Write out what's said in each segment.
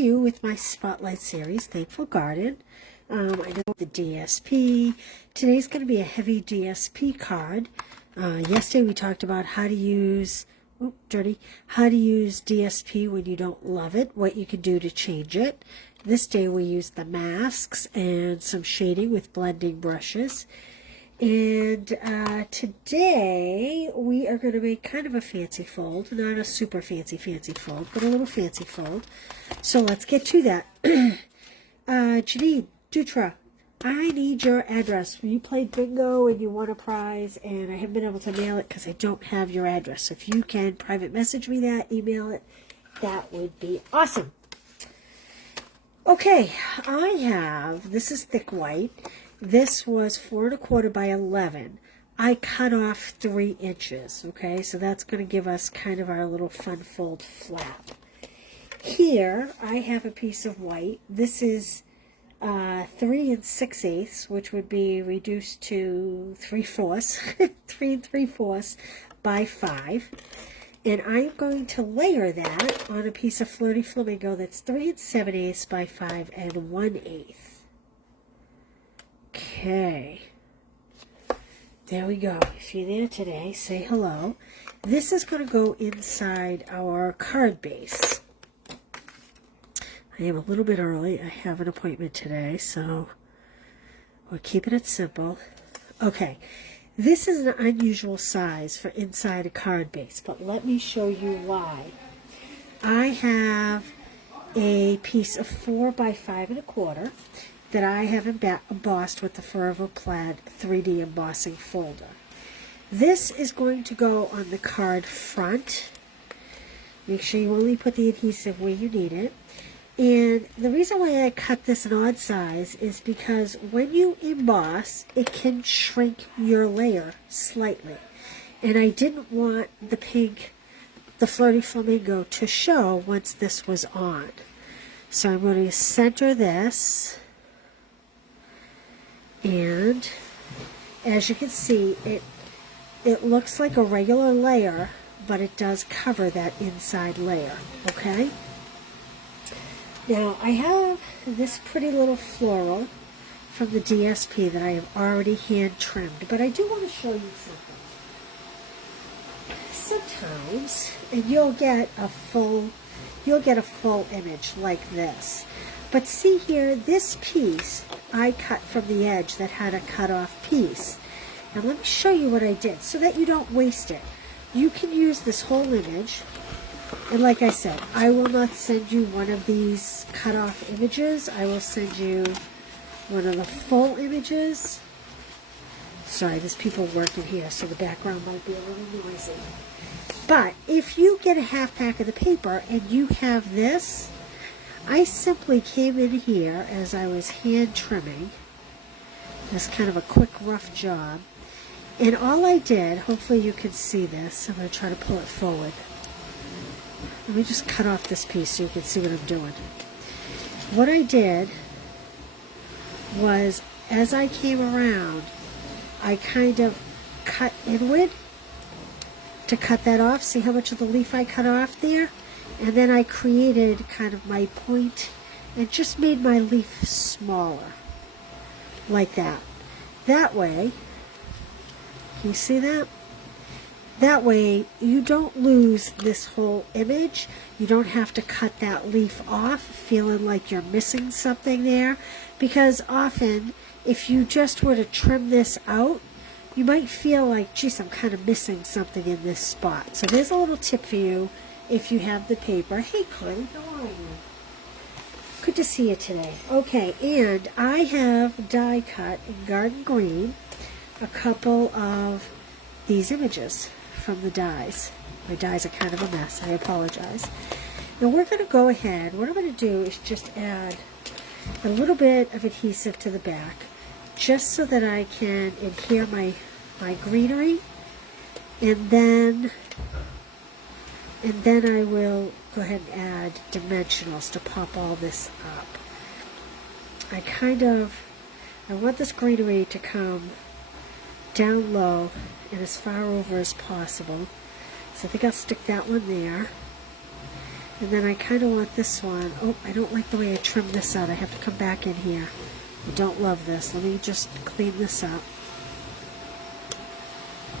you with my Spotlight series, Thankful Garden. I know the DSP. Today's going to be a heavy DSP card. Yesterday we talked about how to use, how to use DSP when you don't love it, what you can do to change it. This day we used the masks and some shading with blending brushes. And today we are going to make kind of a fancy fold, not a super fancy fold, but a little fancy fold. So let's get to that. Janine Dutra, I need your address. You played bingo and you won a prize, and I haven't been able to mail it because I don't have your address. So if you can private message me that, email it, that would be awesome. Okay, I have, this is thick white. This was 4 1/4 by 11. I cut off 3 inches, okay? So that's going to give us kind of our little fun fold flap. Here, I have a piece of white. This is 3 6/8, which would be reduced to 3/4, 3 3/4 by 5. And I'm going to layer that on a piece of Flirty Flamingo that's 3 7/8 by 5 and 1/8. Okay, there we go. If you're there today, say hello. This is going to go inside our card base. I am a little bit early. I have an appointment today, so we're keeping it simple. Okay, this is an unusual size for inside a card base, but let me show you why. I have a piece of 4 by 5 1/4 that I have embossed with the Forever Plaid 3D embossing folder. This is going to go on the card front. Make sure you only put the adhesive where you need it. And the reason why I cut this an odd size is because when you emboss, it can shrink your layer slightly. And I didn't want the pink, the Flirty Flamingo, to show once this was on. So I'm going to center this. And as you can see, it looks like a regular layer, but it does cover that inside layer, okay? Now, I have this pretty little floral from the DSP that I have already hand trimmed, but I do want to show you something. Sometimes, and you'll get a full image like this. But see here, this piece I cut from the edge that had a cut off piece. Now let me show you what I did so that you don't waste it. You can use this whole image, and like I said, I will not send you one of these cut off images. I will send you one of the full images. Sorry, there's people working here, so the background might be a little noisy. But if you get a half pack of the paper and you have this, I simply came in here as I was hand trimming. This kind of a quick, rough job. And all I did, hopefully you can see this. I'm going to try to pull it forward. Let me just cut off this piece so you can see what I'm doing. What I did was, as I came around, I kind of cut inward to cut that off. See how much of the leaf I cut off there? And then I created kind of my point and just made my leaf smaller, like that. That way, can you see that? That way you don't lose this whole image. You don't have to cut that leaf off feeling like you're missing something there. Because often, if you just were to trim this out, you might feel like, geez, I'm kind of missing something in this spot. So there's a little tip for you. If you have the paper. Hey, Clay, how are you? Good to see you today. Okay, and I have die cut in Garden Green a couple of these images from the dies. My dies are kind of a mess. I apologize. Now we're going to go ahead. What I'm going to do is just add a little bit of adhesive to the back, just so that I can adhere my greenery, and then I will go ahead and add dimensionals to pop all this up. I want this greenery to come down low and as far over as possible. So I think I'll stick that one there. And then I kind of want this one. Oh, I don't like the way I trimmed this out. I have to come back in here. I don't love this. Let me just clean this up.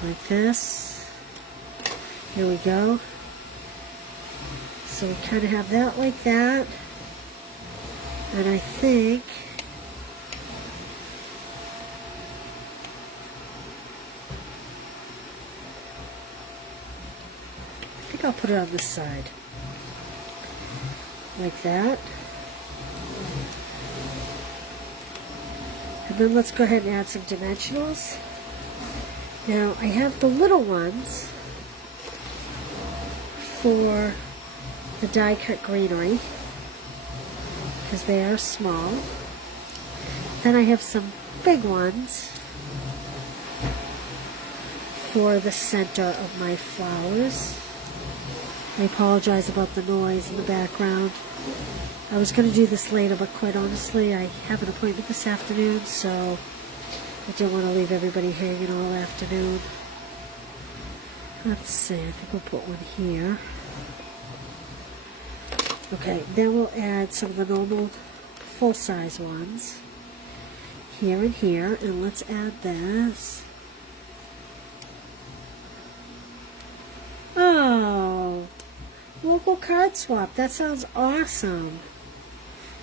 Like this. Here we go. So we kind of have that like that. And I think I'll put it on this side. Like that. And then let's go ahead and add some dimensionals. Now I have the little ones for the die cut greenery because they are small. Then I have some big ones for the center of my flowers. I apologize about the noise in the background. I was going to do this later, but quite honestly, I have an appointment this afternoon, so I didn't want to leave everybody hanging all afternoon. Let's see, I think we'll put one here. Okay, then we'll add some of the normal full-size ones here and here, and let's add this. Oh, local card swap. That sounds awesome.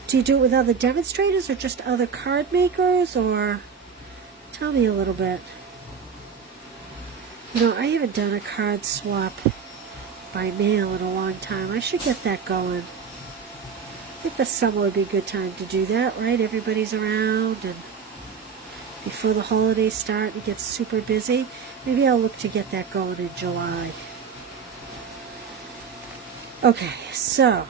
Do you do it with other demonstrators or just other card makers, or tell me a little bit. You know, I haven't done a card swap by mail in a long time. I should get that going. I think the summer would be a good time to do that, right? Everybody's around, and before the holidays start, it gets super busy. Maybe I'll look to get that going in July. Okay, so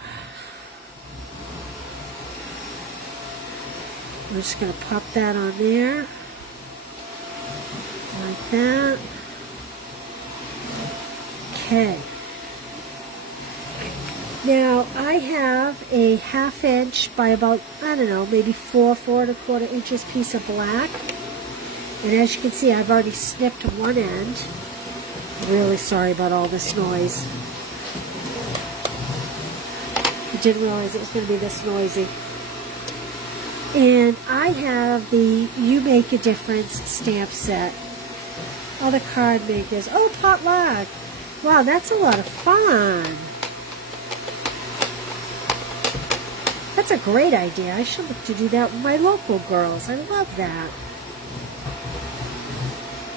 we're just going to pop that on there, like that. Okay. Now, I have a 1/2 inch by about, I don't know, maybe 4 1/4 inches piece of black. And as you can see, I've already snipped one end. Really sorry about all this noise. I didn't realize it was going to be this noisy. And I have the You Make a Difference stamp set. Other card makers. Oh, potluck. Wow, that's a lot of fun. That's a great idea. I should look to do that with my local girls. I love that.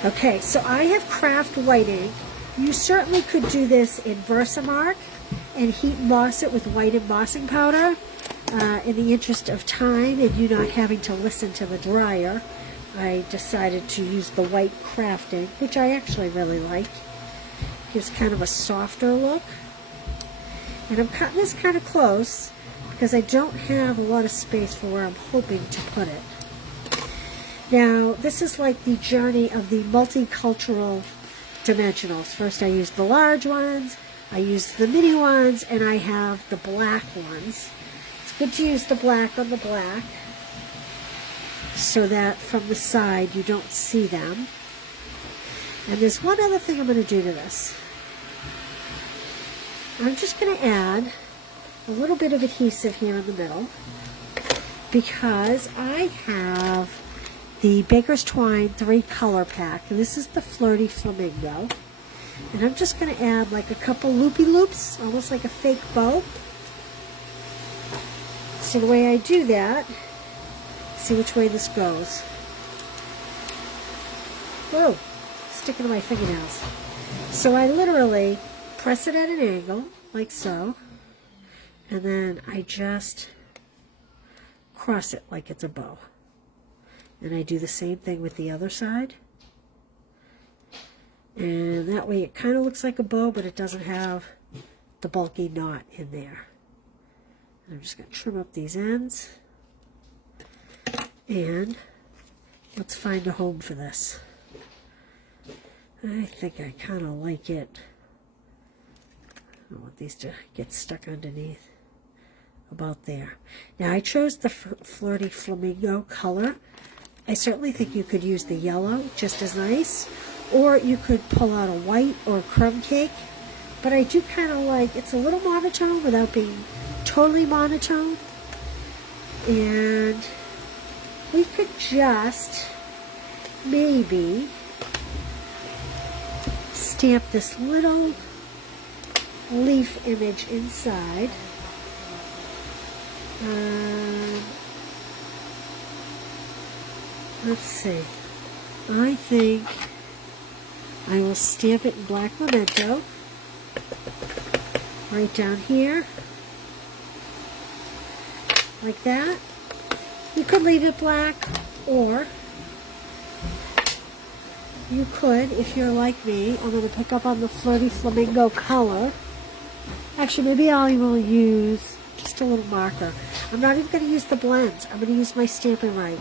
Okay, so I have craft white ink. You certainly could do this in Versamark and heat emboss it with white embossing powder. In the interest of time and you not having to listen to the dryer, I decided to use the white craft ink, which I actually really like. Gives kind of a softer look. And I'm cutting this kind of close because I don't have a lot of space for where I'm hoping to put it. Now, this is like the journey of the multicultural dimensionals. First I used the large ones, I used the mini ones, and I have the black ones. It's good to use the black on the black so that from the side you don't see them. And there's one other thing I'm going to do to this. I'm just going to add a little bit of adhesive here in the middle because I have the Baker's Twine 3-color pack. And this is the Flirty Flamingo. And I'm just going to add like a couple loopy loops, almost like a fake bow. So the way I do that, see which way this goes. Whoa, sticking to my fingernails. So I literally press it at an angle, like so, and then I just cross it like it's a bow. And I do the same thing with the other side. And that way it kind of looks like a bow, but it doesn't have the bulky knot in there. And I'm just going to trim up these ends. And let's find a home for this. I think I kind of like it. I don't want these to get stuck underneath. About there. Now I chose the Flirty Flamingo color. I certainly think you could use the yellow just as nice. Or you could pull out a white or a crumb cake. But I do kind of like, it's a little monotone without being totally monotone. And we could just maybe stamp this little leaf image inside. Let's see. I think I will stamp it in black memento right down here, like that. You could leave it black, or you could, if you're like me, I'm going to pick up on the Flirty Flamingo color. Actually, maybe I will use just a little marker. I'm not even going to use the blends. I'm going to use my Stampin' Write.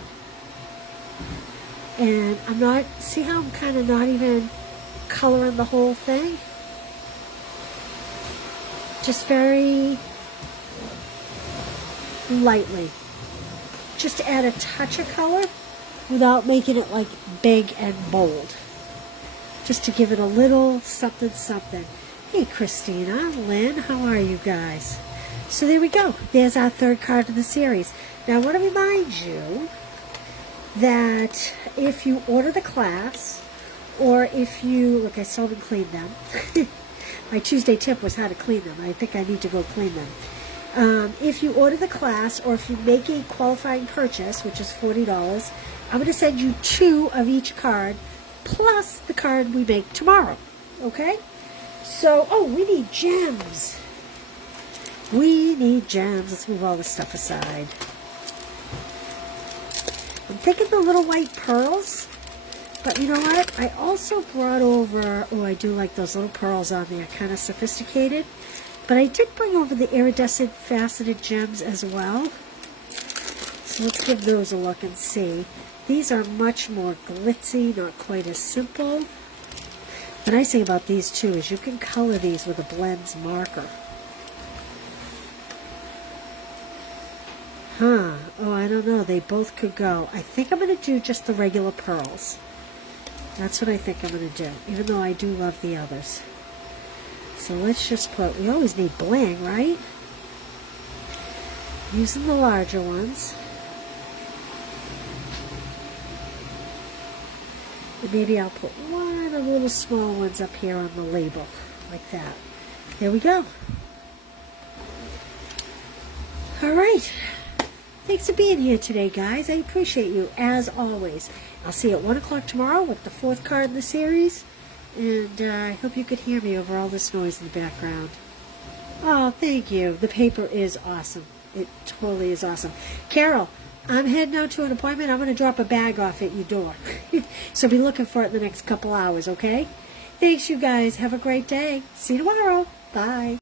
And I'm not, see how I'm kind of not even coloring the whole thing? Just very lightly. Just to add a touch of color without making it like big and bold. Just to give it a little something something. Hey Christina, Lynn, how are you guys? So there we go. There's our third card of the series. Now I want to remind you that if you order the class, or if you, look, I still haven't cleaned them. My Tuesday tip was how to clean them. I think I need to go clean them. If you order the class, or if you make a qualifying purchase, which is $40, I'm going to send you 2 of each card, plus the card we make tomorrow. Okay? So, oh, we need gems. We need gems. Let's move all this stuff aside. I'm thinking the little white pearls. But you know what? I also brought over, oh, I do like those little pearls on there, kind of sophisticated. But I did bring over the iridescent faceted gems as well. So let's give those a look and see. These are much more glitzy, not quite as simple. The nice thing about these too is you can color these with a blends marker. Oh, I don't know. They both could go. I think I'm going to do just the regular pearls. That's what I think I'm going to do, even though I do love the others. So let's just put, we always need bling, right? Using the larger ones. And maybe I'll put one of the little small ones up here on the label, like that. There we go. All right. Thanks for being here today, guys. I appreciate you, as always. I'll see you at 1 o'clock tomorrow with the 4th card in the series. And I hope you could hear me over all this noise in the background. Oh, thank you. The paper is awesome. It totally is awesome. Carol, I'm heading out to an appointment. I'm going to drop a bag off at your door. So be looking for it in the next couple hours, okay? Thanks, you guys. Have a great day. See you tomorrow. Bye.